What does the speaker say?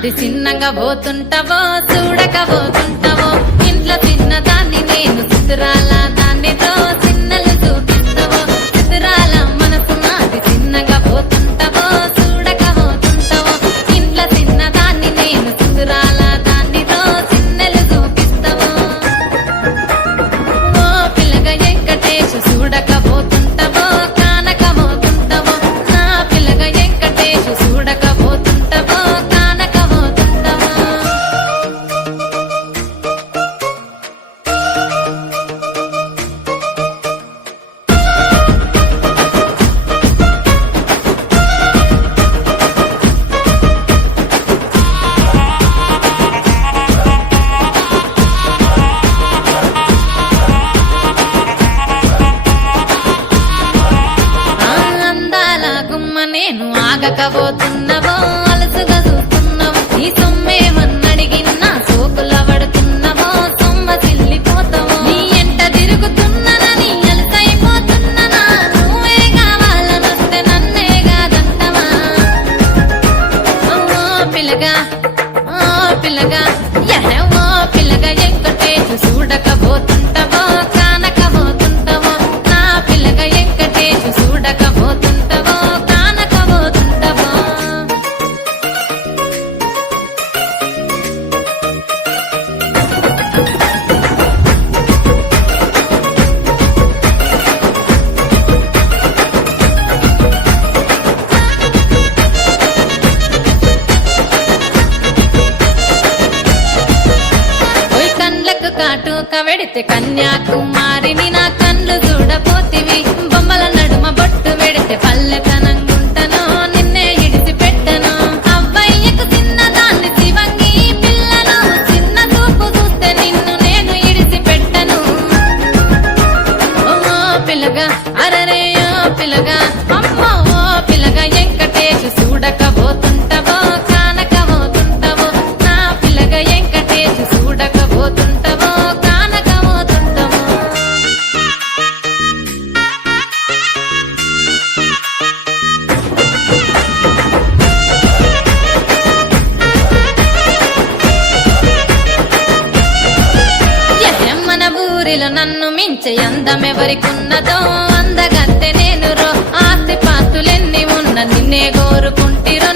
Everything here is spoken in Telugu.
నాది చిన్నగా పోతుంటావో చూడకపోతుంటావో ఇంట్లో చిన్నదాన్ని నేను చిత్రాల దాన్నితో చిన్నలు చూపిస్తావో చిత్రాల మనసు నాది చిన్నగా పోతుంటావో చూడకపోతుంటావో ఇంట్లో చిన్నదాన్ని నేను చిత్రాల దాన్నితో చిన్నలు చూపిస్తావో ఓ పిల్లగా వెంకటేశ్ చూడకపోతుంటావో కానకపోతుంటావో నా పిల్లగా వెంకటేశ్ చూడకపోతుంటావో కానకపోతుంటావో అందాల గుమ్మ నేను ఆగకపోతున్నవో అలసుగా చూస్తున్నావో నీ సొమ్మేమన్నడిగిన్నా సోకుల పడుతున్నవో సొమ్మ సిల్లిపోతావో నీ ఎంట తిరుగుతున్నానని అలసైపోతున్నానా నువ్వే కావాలనొస్తే నన్నే కాదంటవా ఓ పిల్లగా ఓ పిల్లగా వెంకటేశ్ చూడకపోతుంటావో కానకపోతుంటావో నా పిల్లగా వెంకటేశ్ చూడకపోతుంటావో కానకపోతుంటావో ఓయ్ కండ్లకు కాటుక వెడితే కన్యాకుమారిని నా కళ్ళు చూడపోతివి బొమ్మల నడుమ బొట్టు వెడితే పల్లెతనంగుంటను నిన్నే ఇడిసి పెట్టను అవ్వయ్యకు చిన్నదాన్ని శివంగి పిల్లను చిన్న చూపు చూస్తే నిన్ను నేను ఇడిసి పెట్టను ఓ పిల్లగా అరరే ఓ పిల్లగా అమ్మో ఓ పిల్లగా వెంకటేశ్ చూడకపోతుంటావో కానకపోతుంటావో నా పిల్లగా వెంకటేశ్ చూడకపోతుంటావో కానకపోతుంటావో మన ఊరిలో నన్ను మించే అందమెవరికున్నదో అందగత్తె నేను రో ఆస్తి పాస్తులెన్ని ఉన్న నిన్నే కోరుకుంటిరో